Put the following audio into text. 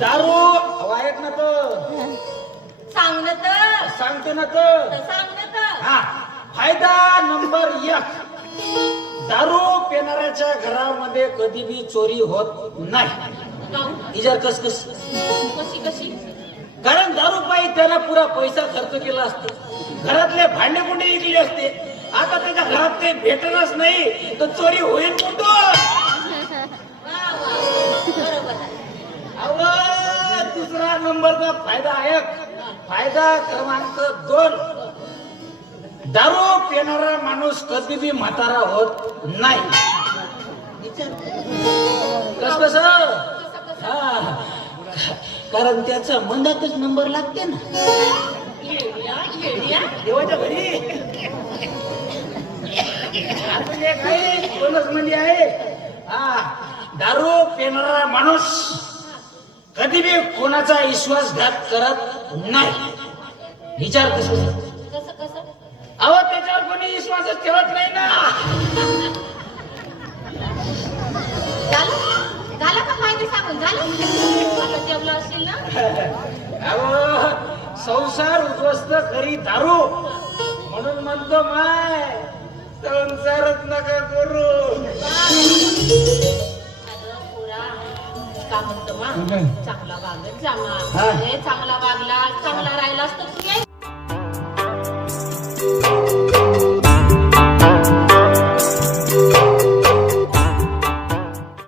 दारू वाईट ना तो सांग ना तर सांगतो ना तो सांग ना तर हा फायदा नंबर 1 दारू पिणाऱ्याच्या घरामध्ये कधी बी चोरी होत नाही इजार कस कस कशी कशी कारण दारू पायी त्याला पुरा पैसा खर्च केला असतो घरातले भांडे कुठे विकले असते आता त्याच्या घरात ते भेटणच नाही तर चोरी होईल कुठं बरोबर आहे दुसरा नंबरचा फायदा आहे फायदा क्रमांक 2 दारू पिणारा माणूस कधी बी म्हातारा होत नाही कस कारण त्याचा मनातच नंबर लागते ना देवाच्या घरी अजून एक आहे बोनस मध्ये आहे दारू पिणारा माणूस कधी बी कोणाचा विश्वासघात करत नाही विचार कसं अहो त्याच्यावर कोणी विश्वासच ठेवत नाही ना झालं का माहिती सांगून झालं आता जेवलं असेल ना अहो संसार उद्ध्वस्त करी दारू म्हणून म्हणतो माय संसारच नका करू का म्हणतो मा चांगला वागत जा मा चांगला वागला चांगला राहिला असतो